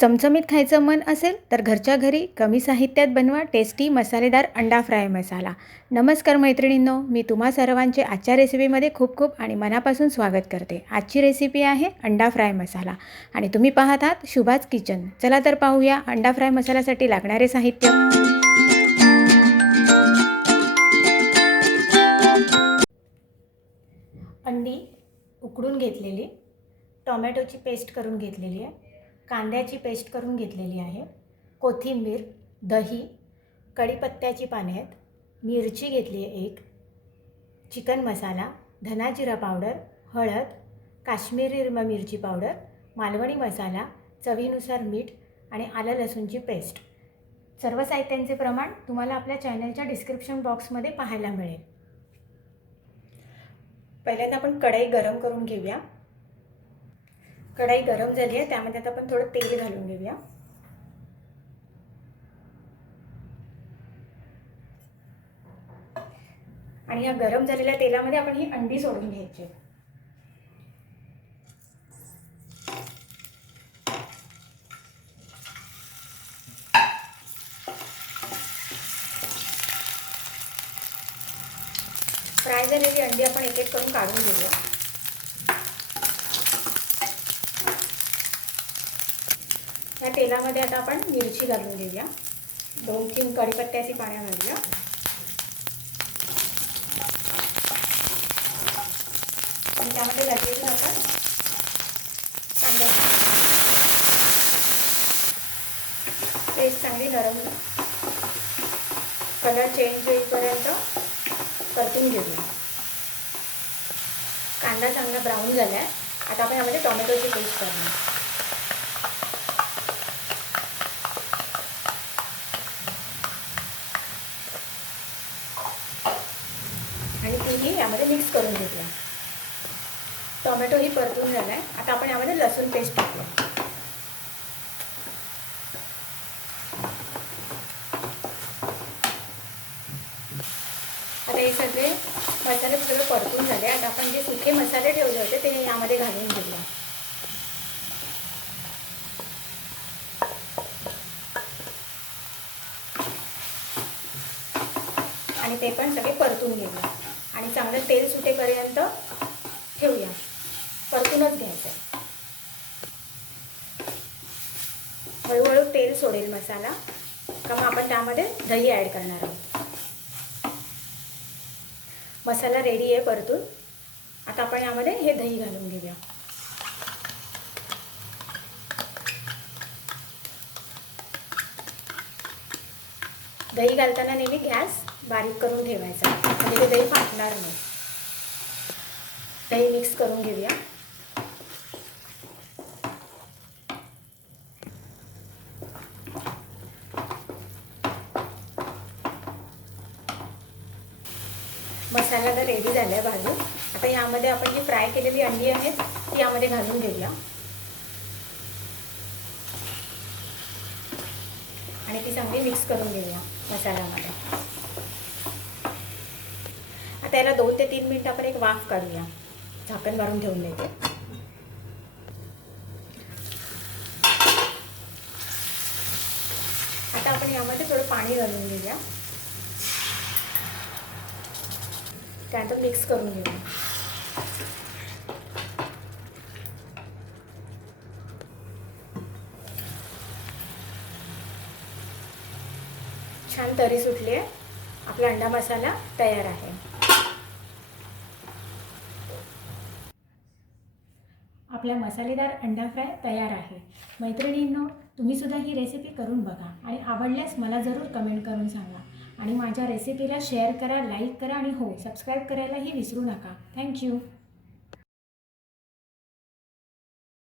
चमचमीत खायचं मन असेल तर घरच्या घरी कमी साहित्यात बनवा टेस्टी मसालेदार अंडा फ्राय मसाला. नमस्कार मैत्रिणींनो, मी तुम्हा सर्वांचे आजच्या रेसिपीमध्ये खूप खूप आणि मनापासून स्वागत करते. आजची रेसिपी आहे अंडा फ्राय मसाला आणि तुम्ही पाहत आहात शुभाच किचन. चला तर पाहूया अंडा फ्राय मसाल्यासाठी लागणारे साहित्य. अंडी उकडून घेतलेली, टोमॅटोची पेस्ट करून घेतलेली आहे, कांद्याची पेस्ट करून घेतलेली आहे, कोथिंबीर, दही, कढीपत्त्याची पाने आहेत, मिरची घेतली आहे एक, चिकन मसाला, धना जिरा पावडर, हळद, काश्मीरी मिरची पावडर, मालवणी मसाला, चवीनुसार मीठ आणि आलं लसूणची पेस्ट. सर्व साहित्यांचे प्रमाण तुम्हाला आपल्या चॅनलच्या डिस्क्रिप्शन बॉक्समध्ये पाहायला मिळेल. पहिल्यांदा आपण कढई गरम करून घेऊया. कढई गरम झाली आहे, त्यामध्ये आता आपण थोडं तेल घालून घेऊया. आणि या गरम झालेल्या तेलामध्ये आपण ही अंडी सोडून घ्यायची. फ्राय झालेली अंडी आपण एक एक करून काढून घेऊया. या तेलामध्ये आता आपण मिरची घालून घेऊया. 2-3 कढीपत्त्याची पाने घालूया. आणि त्यामध्ये लगेच आपण कांदा, पेस्ट चांगली नरम कलर चेंज होईपर्यंत परतून घेऊया. कांदा चांगला ब्राऊन झाला आहे. आता आपण यामध्ये टोमॅटोची पेस्ट करणार. आणि तीही यामध्ये मिक्स करून घेऊया. टोमॅटो ही परतून झाला आहे. आता आपण यामध्ये लसूण पेस्ट टाकूया. आता हे सगळे मसाले सगळे परतून झाले. आता आपण जे सुके मसाले ठेवले होते ते यामध्ये घालून घेऊया. आणि ते पण सगळे परतून घेऊया. आणि चांगलं तेल सुटेपर्यंत ठेवूया. परतूनच घ्यायचं आहे. हळूहळू तेल सोडेल मसाला, का मग आपण त्यामध्ये दही ॲड करणार आहोत. मसाला रेडी आहे परतून. आता आपण यामध्ये हे दही घालून घेऊया. दही घालताना नेहमी गॅस बारीक करून ठेवायचा, म्हणजे ते दही फाटणार नाही. दही मिक्स करून घेऊया. मसाला तर रेडी झाला आहे भाजून. आता यामध्ये आपण जी फ्राय केलेली अंडी आहेत ती यामध्ये घालून घेऊया. आणि ती चांगली मिक्स करून घेऊया मसाल्यामध्ये. आता याला 2 ते 3 मिनिट आपण एक वाफ काढूया. झाकण मारून ठेवून देते. आता आपण यामध्ये थोडं पाणी घालून घेऊया. त्यानंतर मिक्स करून घेऊया. छान तरी सुटली आहे. आपला अंडा मसाला तयार आहे. आपला मसालेदार अंडा फ्राय तयार आहे. मैत्रिणींनो, तुम्ही सुद्धा ही रेसिपी करून बघा आणि आवडल्यास मला जरूर कमेंट करून सांगा. आणि माझ्या रेसिपीला शेअर करा, लाईक करा आणि हो, सबस्क्राईब करायलाही विसरू नका. थँक्यू.